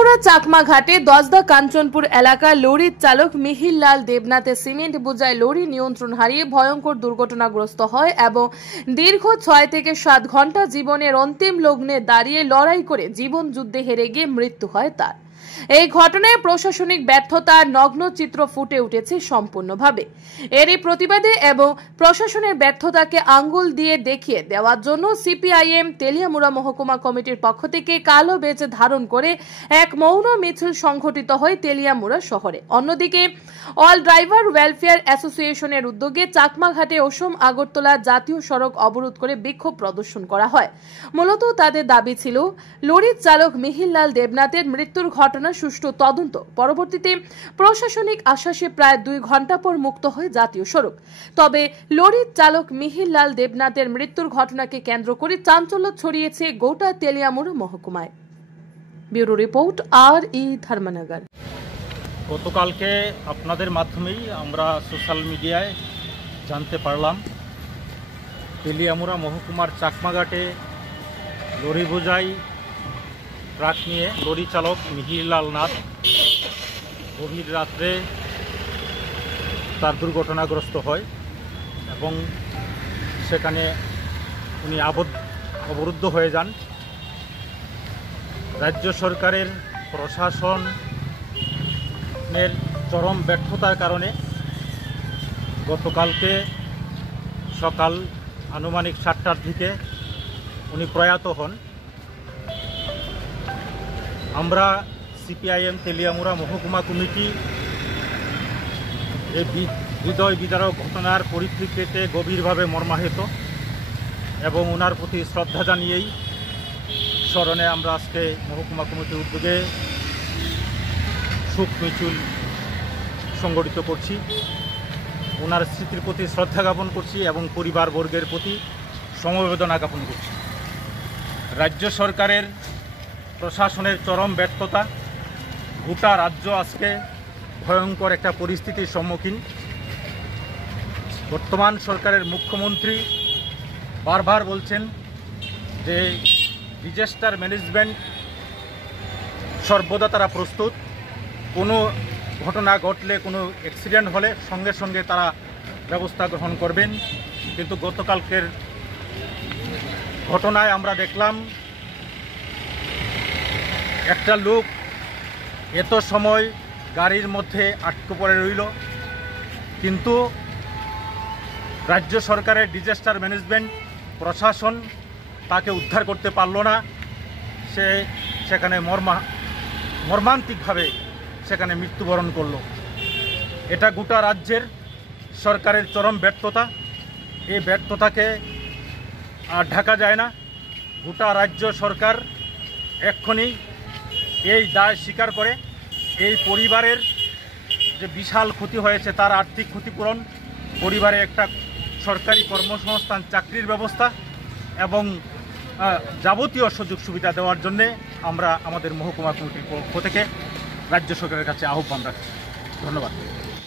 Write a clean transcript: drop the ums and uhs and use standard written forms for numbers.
তেলিয়ামুড়া চাকমা ঘাটে দশদা কাঞ্চনপুর এলাকার লরির চালক মিহির লাল দেবনাথের সিমেন্ট বোঝাই লরি নিয়ন্ত্রণ হারিয়ে ভয়ঙ্কর দুর্ঘটনাগ্রস্ত হয় এবং দীর্ঘ 6 থেকে 7 ঘন্টা জীবনের অন্তিম লগ্নে দাঁড়িয়ে লড়াই করে জীবন যুদ্ধে হেরে গিয়ে মৃত্যু হয় তার। এই ঘটনায় প্রশাসনিক ব্যর্থতার নগ্ন চিত্র ফুটে উঠেছে সম্পূর্ণভাবে। এরই প্রতিবাদে এবং প্রশাসনের ব্যর্থতাকে আঙ্গুল দিয়ে দেখিয়ে দেওয়ার জন্য সিপিআইএম তেলিয়ামুড়া মহকুমা কমিটির পক্ষ থেকে কালো বেজ ধারণ করে এক মৌন মিছিল সংঘটিত হয় তেলিয়ামুড়া শহরে। অন্যদিকে অল ড্রাইভার ওয়েলফেয়ার অ্যাসোসিয়েশনের উদ্যোগে চাকমাঘাটে অসম আগরতলা জাতীয় সড়ক অবরোধ করে বিক্ষোভ প্রদর্শন করা হয়। মূলত তাদের দাবি ছিল লরির চালক মিহির লাল দেবনাথের মৃত্যুর ঘটনা সুষ্ঠু তদন্ত। পরবর্তীতে প্রশাসনিক আশ্বাসে প্রায় 2 ঘন্টা পর মুক্ত হয় জাতীয় সড়ক। তবে লরির চালক মিহির লাল দেবনাথের মৃত্যুর ঘটনাকে কেন্দ্র করে চাঞ্চল্য ছড়িয়েছে গোটা তেলিয়ামুড়া মহকুমায়। Bureau report R E. ধর্মনগর। গতকালকে আপনাদের মাধ্যমেই আমরা সোশ্যাল মিডিয়ায় জানতে পারলাম তেলিয়ামুড়া মহকুমার চাকমাঘাটে লরি বোঝাই ট্রাক নিয়ে লরি চালক মিহির লাল নাথ গভীর রাত্রে তার দুর্ঘটনাগ্রস্ত হয় এবং সেখানে উনি অবরুদ্ধ হয়ে যান। রাজ্য সরকারের প্রশাসনের চরম ব্যর্থতার কারণে গতকালকে সকাল আনুমানিক 7টার দিকে উনি প্রয়াত হন। আমরা সিপিআইএম তেলিয়ামুড়া মহকুমা কমিটি এই হৃদয় বিদারক ঘটনার পরিপ্রেক্ষিতে গভীরভাবে মর্মাহত এবং ওনার প্রতি শ্রদ্ধা জানিয়েই স্মরণে আমরা আজকে মহকুমা কমিটির উদ্যোগে শোক মিছিল সংগঠিত করছি। ওনার স্মৃতির প্রতি শ্রদ্ধা জ্ঞাপন করছি এবং পরিবারবর্গের প্রতি সমবেদনা জ্ঞাপন করছি। রাজ্য সরকারের প্রশাসনের চরম ব্যর্থতা, গোটা রাজ্য আজকে ভয়ঙ্কর একটা পরিস্থিতির সম্মুখীন। বর্তমান সরকারের মুখ্যমন্ত্রী বারবার বলছেন যে ডিজাস্টার ম্যানেজমেন্ট সর্বদা তারা প্রস্তুত, কোনো ঘটনা ঘটলে, কোনো অ্যাক্সিডেন্ট হলে সঙ্গে সঙ্গে তারা ব্যবস্থা গ্রহণ করবেন। কিন্তু গতকালকের ঘটনায় আমরা দেখলাম একটা লোক এত সময় গাড়ির মধ্যে আটকে পড়ে রইল, কিন্তু রাজ্য সরকারের ডিজাস্টার ম্যানেজমেন্ট প্রশাসন তাকে উদ্ধার করতে পারল না। সে সেখানে মর্মান্তিকভাবে সেখানে মৃত্যুবরণ করল। এটা গোটা রাজ্যের সরকারের চরম ব্যর্থতা। এই ব্যর্থতাকে আর ঢাকা যায় না। গোটা রাজ্য সরকার এক্ষুনি এই দায় স্বীকার করে এই পরিবারের যে বিশাল ক্ষতি হয়েছে তার আর্থিক ক্ষতিপূরণ, পরিবারে একটা সরকারি কর্মসংস্থান, চাকরির ব্যবস্থা এবং যাবতীয় সুযোগ সুবিধা দেওয়ার জন্যে আমরা আমাদের মহকুমা কমিটির পক্ষ থেকে রাজ্য সরকারের কাছে আহ্বান রাখছি। ধন্যবাদ।